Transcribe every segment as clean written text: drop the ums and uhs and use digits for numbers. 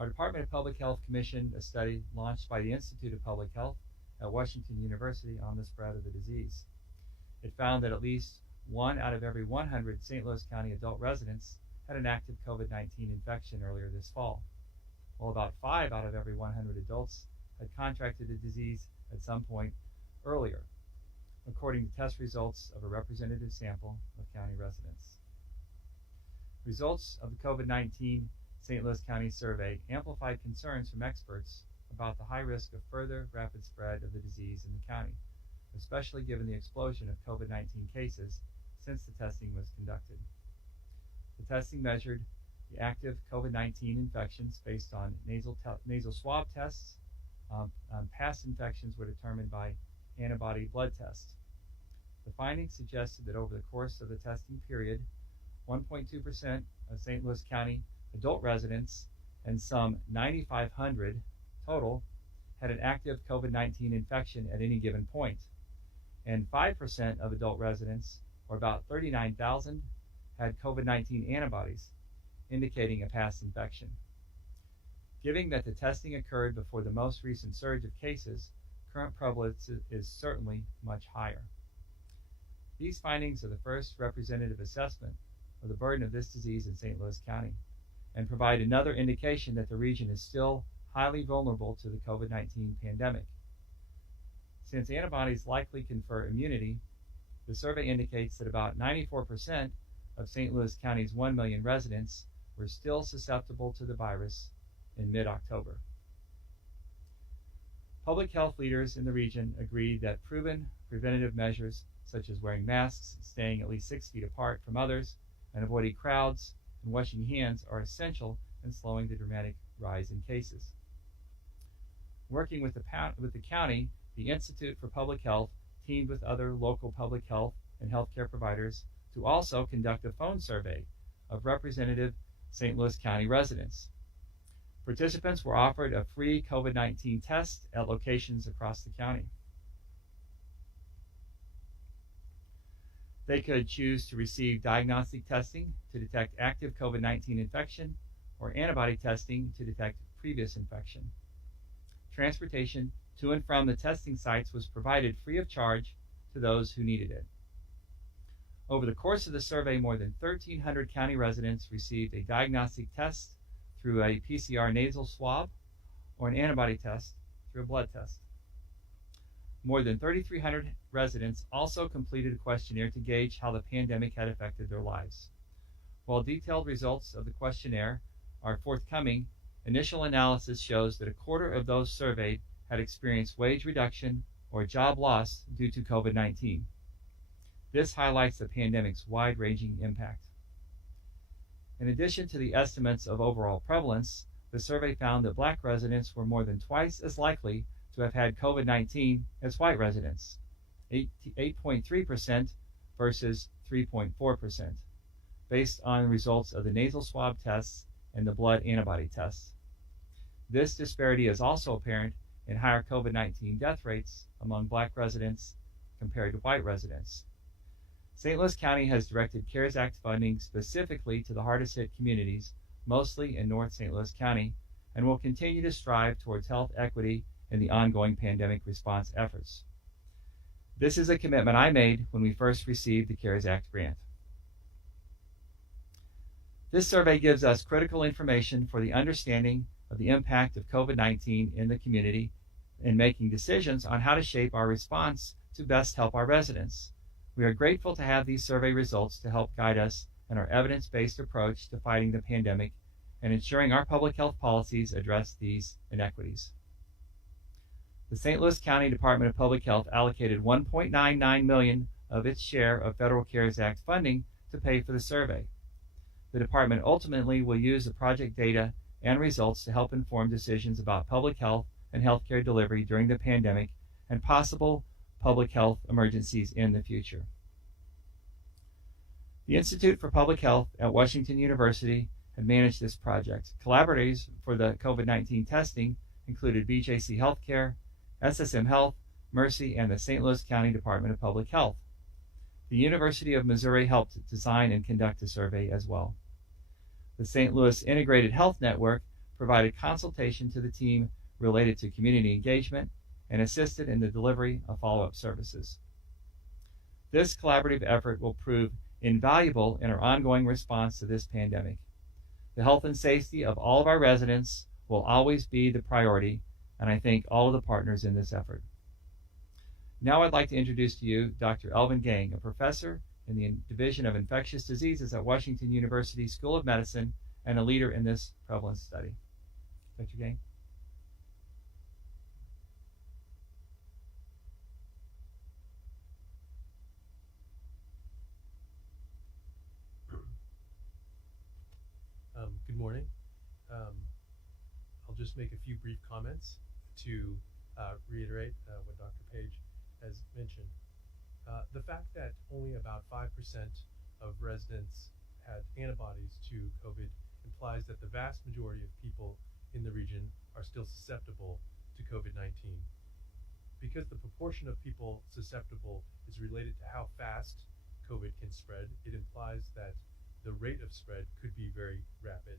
Our Department of Public Health commissioned a study launched by the Institute of Public Health at Washington University on the spread of the disease. It found that at least 1 out of every 100 St. Louis County adult residents had an active COVID-19 infection earlier this fall, while about 5 out of every 100 adults had contracted the disease at some point earlier, according to test results of a representative sample of county residents. Results of the COVID-19 St. Louis County survey amplified concerns from experts about the high risk of further rapid spread of the disease in the county, especially given the explosion of COVID-19 cases since the testing was conducted. The testing measured the active COVID-19 infections based on nasal swab tests. Past infections were determined by antibody blood tests. The findings suggested that over the course of the testing period, 1.2% of St. Louis County adult residents and some 9,500 total had an active COVID-19 infection at any given point, and 5% of adult residents, or about 39,000, had COVID-19 antibodies, indicating a past infection. Given that the testing occurred before the most recent surge of cases, current prevalence is certainly much higher. These findings are the first representative assessment of the burden of this disease in St. Louis County and provide another indication that the region is still highly vulnerable to the COVID-19 pandemic. Since antibodies likely confer immunity, the survey indicates that about 94% of St. Louis County's 1 million residents were still susceptible to the virus in mid-October. Public health leaders in the region agreed that proven preventative measures such as wearing masks, staying at least 6 feet apart from others, and avoiding crowds and washing hands are essential in slowing the dramatic rise in cases. Working with the county, the Institute for Public Health teamed with other local public health and healthcare providers to also conduct a phone survey of representative St. Louis County residents. Participants were offered a free COVID-19 test at locations across the county. They could choose to receive diagnostic testing to detect active COVID-19 infection or antibody testing to detect previous infection. Transportation to and from the testing sites was provided free of charge to those who needed it. Over the course of the survey, more than 1,300 county residents received a diagnostic test through a PCR nasal swab or an antibody test through a blood test. More than 3,300 residents also completed a questionnaire to gauge how the pandemic had affected their lives. While detailed results of the questionnaire are forthcoming, initial analysis shows that a quarter of those surveyed had experienced wage reduction or job loss due to COVID-19. This highlights the pandemic's wide-ranging impact. In addition to the estimates of overall prevalence, the survey found that Black residents were more than twice as likely to have had COVID-19 as white residents, 8.3% versus 3.4%, based on results of the nasal swab tests and the blood antibody tests. This disparity is also apparent in higher COVID-19 death rates among Black residents compared to white residents. St. Louis County has directed CARES Act funding specifically to the hardest hit communities, mostly in North St. Louis County, and will continue to strive towards health equity in the ongoing pandemic response efforts. This is a commitment I made when we first received the CARES Act grant. This survey gives us critical information for the understanding of the impact of COVID-19 in the community in making decisions on how to shape our response to best help our residents. We are grateful to have these survey results to help guide us in our evidence-based approach to fighting the pandemic and ensuring our public health policies address these inequities. The St. Louis County Department of Public Health allocated $1.99 million of its share of Federal CARES Act funding to pay for the survey. The department ultimately will use the project data and results to help inform decisions about public health and healthcare delivery during the pandemic and possible public health emergencies in the future. The Institute for Public Health at Washington University had managed this project. Collaborators for the COVID-19 testing included BJC Healthcare, SSM Health, Mercy, and the St. Louis County Department of Public Health. The University of Missouri helped design and conduct the survey as well. The St. Louis Integrated Health Network provided consultation to the team related to community engagement, and assisted in the delivery of follow-up services. This collaborative effort will prove invaluable in our ongoing response to this pandemic. The health and safety of all of our residents will always be the priority, and I thank all of the partners in this effort. Now I'd like to introduce to you Dr. Elvin Gang, a professor in the Division of Infectious Diseases at Washington University School of Medicine and a leader in this prevalence study. Dr. Gang. Good morning. I'll just make a few brief comments to reiterate what Dr. Page has mentioned. The fact that only about 5% of residents had antibodies to COVID implies that the vast majority of people in the region are still susceptible to COVID-19. Because the proportion of people susceptible is related to how fast COVID can spread, it implies that the rate of spread could be very rapid.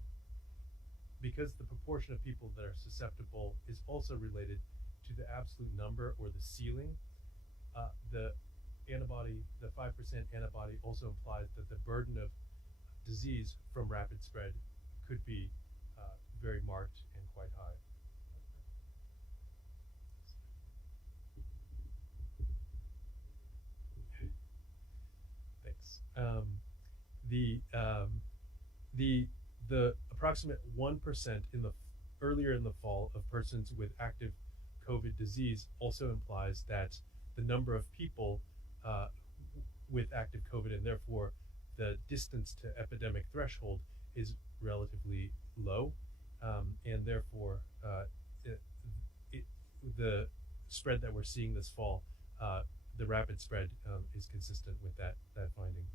Because the proportion of people that are susceptible is also related to the absolute number or the ceiling, the 5% antibody also implies that the burden of disease from rapid spread could be very marked and quite high. Thanks. The approximate 1% earlier in the fall of persons with active COVID disease also implies that the number of people with active COVID and therefore the distance to epidemic threshold is relatively low, and therefore the spread that we're seeing this fall, the rapid spread, is consistent with that finding.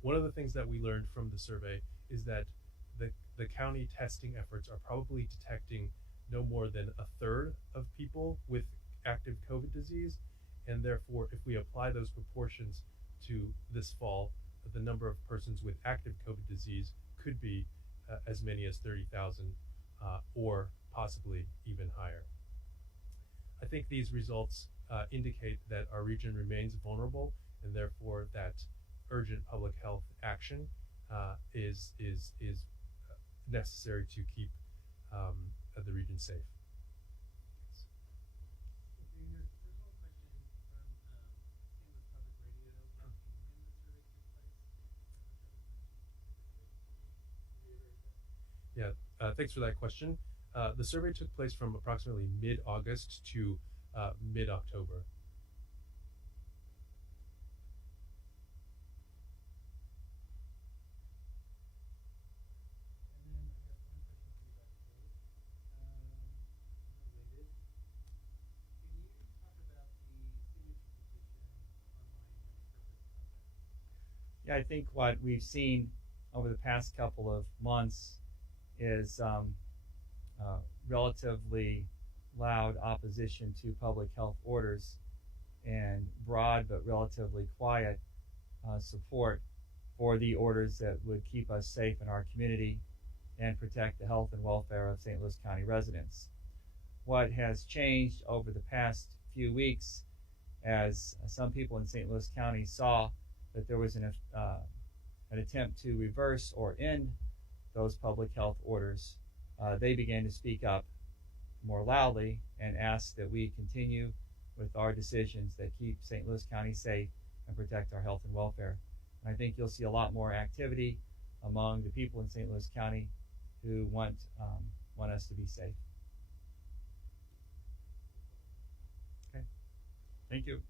One of the things that we learned from the survey is that the county testing efforts are probably detecting no more than a third of people with active COVID disease, and therefore if we apply those proportions to this fall, the number of persons with active COVID disease could be as many as 30,000 or possibly even higher. I think these results indicate that our region remains vulnerable, and therefore that urgent public health action is necessary to keep the region safe. Yeah, thanks for that question. The survey took place from approximately mid-August to mid-October. Yeah, I think what we've seen over the past couple of months is relatively loud opposition to public health orders and broad but relatively quiet support for the orders that would keep us safe in our community and protect the health and welfare of St. Louis County residents. What has changed over the past few weeks, as some people in St. Louis County saw that there was an attempt to reverse or end those public health orders, they began to speak up more loudly and ask that we continue with our decisions that keep St. Louis County safe and protect our health and welfare. And I think you'll see a lot more activity among the people in St. Louis County who want us to be safe. Okay, thank you.